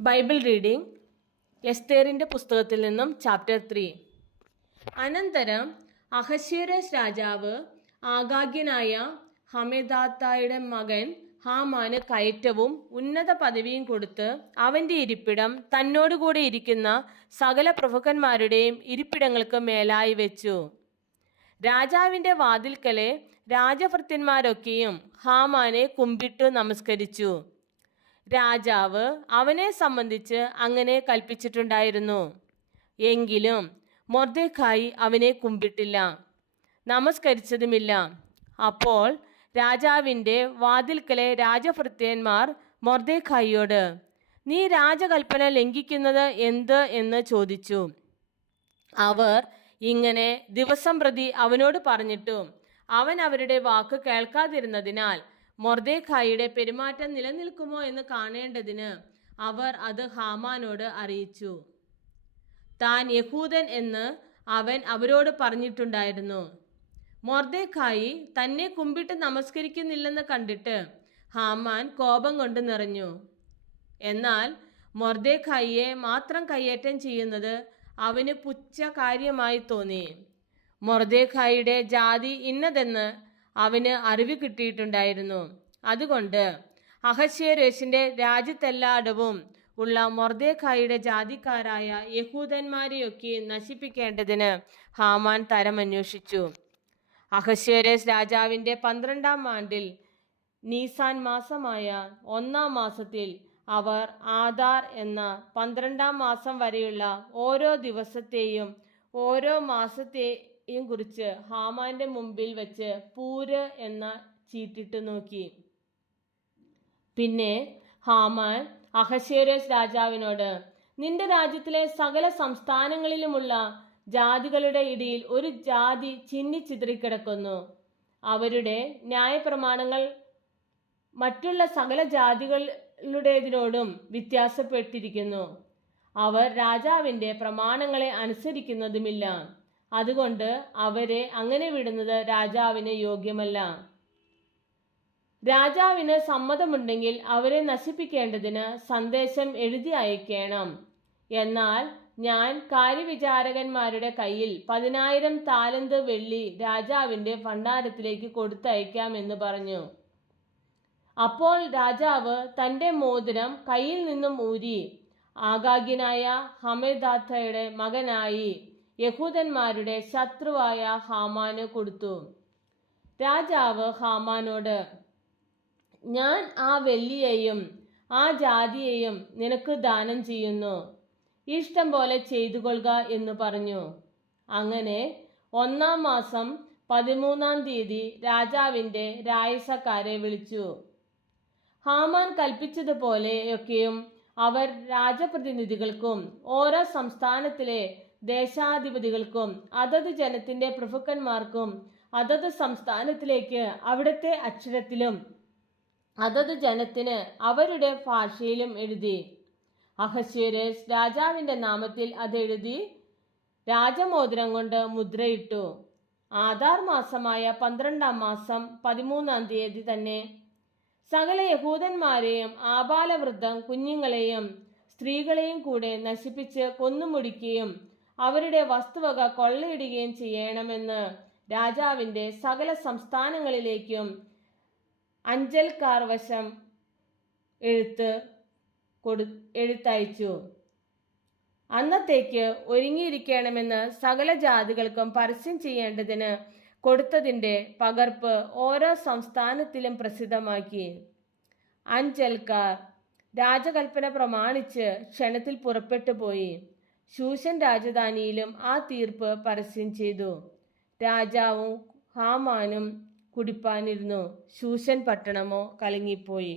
Bible reading എസ്തേറിൻ്റെ പുസ്തകത്തിൽ നിന്നും chapter 3. അനന്തരം അഹശ്വേരോശ് രാജാവ് ആഗാഗ്യനായ ഹമെദാത്തയുടെ മകൻ ഹാമാന് കയറ്റവും ഉന്നത പദവിയും കൊടുത്ത് അവൻ്റെ ഇരിപ്പിടം തന്നോടുകൂടെ ഇരിക്കുന്ന സകല പ്രഭുക്കന്മാരുടെയും ഇരിപ്പിടങ്ങൾക്ക് മേലായി വെച്ചു. രാജാവിൻ്റെ വാതിൽക്കലെ രാജഭൃത്യന്മാരൊക്കെയും ഹാമാനെ കുമ്പിട്ടു നമസ്കരിച്ചു. രാജാവ് അവനെ സംബന്ധിച്ച് അങ്ങനെ കൽപ്പിച്ചിട്ടുണ്ടായിരുന്നു. എങ്കിലും മൊർദെഖായി അവനെ കുമ്പിട്ടില്ല, നമസ്കരിച്ചതുമില്ല. അപ്പോൾ രാജാവിൻ്റെ വാതിൽക്കലെ രാജഭൃത്യന്മാർ മൊർദെഖായിയോട്, നീ രാജകൽപ്പന ലംഘിക്കുന്നത് എന്ത് എന്ന് ചോദിച്ചു. അവർ ഇങ്ങനെ ദിവസം പ്രതി അവനോട് പറഞ്ഞിട്ടും അവൻ അവരുടെ വാക്ക് കേൾക്കാതിരുന്നതിനാൽ മൊർദെഖായിയുടെ പെരുമാറ്റം നിലനിൽക്കുമോ എന്ന് കാണേണ്ടതിന് അവർ അത് ഹാമാനോട് അറിയിച്ചു. താൻ യഹൂദൻ എന്ന് അവൻ അവരോട് പറഞ്ഞിട്ടുണ്ടായിരുന്നു. മൊർദെഖായി തന്നെ കുമ്പിട്ട് നമസ്കരിക്കുന്നില്ലെന്ന് കണ്ടിട്ട് ഹാമാൻ കോപം കൊണ്ട് നിറഞ്ഞു. എന്നാൽ മൊർദെഖായിയെ മാത്രം കയ്യേറ്റം ചെയ്യുന്നത് അവന് പുച്ഛ കാര്യമായി തോന്നി. മൊർദെഖായിയുടെ ജാതി ഇന്നതെന്ന് അവന് അറിവ് കിട്ടിയിട്ടുണ്ടായിരുന്നു. അതുകൊണ്ട് അഹശ്വേരോശിൻ്റെ രാജ്യത്തെല്ലായിടവും ഉള്ള മൊർദെഖായിയുടെ ജാതിക്കാരായ യഹൂദന്മാരെയൊക്കെ നശിപ്പിക്കേണ്ടതിന് ഹാമാൻ തരമന്വേഷിച്ചു. അഹശ്വേരോശ് രാജാവിൻ്റെ 12-ാം ആണ്ടിൽ നീസാൻ മാസമായ 1-ാം മാസത്തിൽ അവർ ആദാർ എന്ന 12-ാം മാസം വരെയുള്ള ഓരോ ദിവസത്തെയും ഓരോ മാസത്തെയും കുറിച്ച് ഹാമാന്റെ മുമ്പിൽ വെച്ച് പൂര് എന്ന ചീട്ടിട്ട് നോക്കി. പിന്നെ ഹാമാൻ അഹശ്വേരോശ് രാജാവിനോട്, നിന്റെ രാജ്യത്തിലെ സകല സംസ്ഥാനങ്ങളിലുമുള്ള ജാതികളുടെ ഇടയിൽ ഒരു ജാതി ചിന്നിച്ചിതറിക്കിടക്കുന്നു. അവരുടെ ന്യായപ്രമാണങ്ങൾ മറ്റുള്ള സകല ജാതികളുടേതിനോടും വ്യത്യാസപ്പെട്ടിരിക്കുന്നു. അവർ രാജാവിൻ്റെ പ്രമാണങ്ങളെ അനുസരിക്കുന്നതുമില്ല. അതുകൊണ്ട് അവരെ അങ്ങനെ വിടുന്നത് രാജാവിന് യോഗ്യമല്ല. രാജാവിന് സമ്മതമുണ്ടെങ്കിൽ അവരെ നശിപ്പിക്കേണ്ടതിന് സന്ദേശം എഴുതി അയക്കണം. എന്നാൽ ഞാൻ കാര്യവിചാരകന്മാരുടെ കയ്യിൽ 10,000 താലന്ത് വെള്ളി രാജാവിൻ്റെ ഭണ്ഡാരത്തിലേക്ക് കൊടുത്തയക്കാമെന്ന് പറഞ്ഞു. അപ്പോൾ രാജാവ് തൻ്റെ മോതിരം കയ്യിൽ നിന്നും ഊരി ആഗാഗ്യനായ ഹമെദാത്തയുടെ മകനായി യഹൂദന്മാരുടെ ശത്രുവായ ഹാമാന് കൊടുത്തു. രാജാവ് ഹാമാനോട്, ഞാൻ ആ വെള്ളിയെയും ആ ജാതിയെയും നിനക്ക് ദാനം ചെയ്യുന്നു, ഇഷ്ടം പോലെ ചെയ്തുകൊള്ളുക എന്ന് പറഞ്ഞു. അങ്ങനെ 1-ാം മാസം 13-ാം തീയതി രാജാവിൻ്റെ രായസക്കാരെ വിളിച്ചു. ഹാമാൻ കൽപ്പിച്ചതുപോലെയൊക്കെയും അവർ രാജപ്രതിനിധികൾക്കും ഓരോ സംസ്ഥാനത്തിലെ ദേശാധിപതികൾക്കും അതത് ജനത്തിന്റെ പ്രഭുക്കന്മാർക്കും അതത് സംസ്ഥാനത്തിലേക്ക് അവിടുത്തെ അക്ഷരത്തിലും അതത് ജനത്തിന് അവരുടെ ഭാഷയിലും എഴുതി. അഹശ്വേരോശ് രാജാവിൻ്റെ നാമത്തിൽ അതെഴുതി രാജമോതിരം കൊണ്ട് മുദ്രയിട്ടു. ആദാർ മാസമായ 12-ാം മാസം 13-ാം തീയതി തന്നെ സകല യഹൂദന്മാരെയും ആബാലവൃദ്ധം കുഞ്ഞുങ്ങളെയും സ്ത്രീകളെയും കൂടെ നശിപ്പിച്ച് കൊന്നുമുടിക്കുകയും അവരുടെ വസ്തുവക കൊള്ളയിടുകയും ചെയ്യണമെന്ന് രാജാവിൻ്റെ സകല സംസ്ഥാനങ്ങളിലേക്കും അഞ്ചൽക്കാർ വശം എഴുത്തയച്ചു. അന്നത്തേക്ക് ഒരുങ്ങിയിരിക്കണമെന്ന് സകല ജാതികൾക്കും പരസ്യം ചെയ്യേണ്ടതിന് കൊടുത്തതിൻ്റെ പകർപ്പ് ഓരോ സംസ്ഥാനത്തിലും പ്രസിദ്ധമാക്കി. അഞ്ചൽക്കാർ രാജകൽപ്പന പ്രമാണിച്ച് ക്ഷണത്തിൽ പുറപ്പെട്ടു പോയി. ശൂഷൻ രാജധാനിയിലും ആ തീർപ്പ് പരസ്യം ചെയ്തു. രാജാവും ഹാമാനും കുടിപ്പാനിരുന്നു. ശൂഷൻ പട്ടണമോ കലങ്ങിപ്പോയി.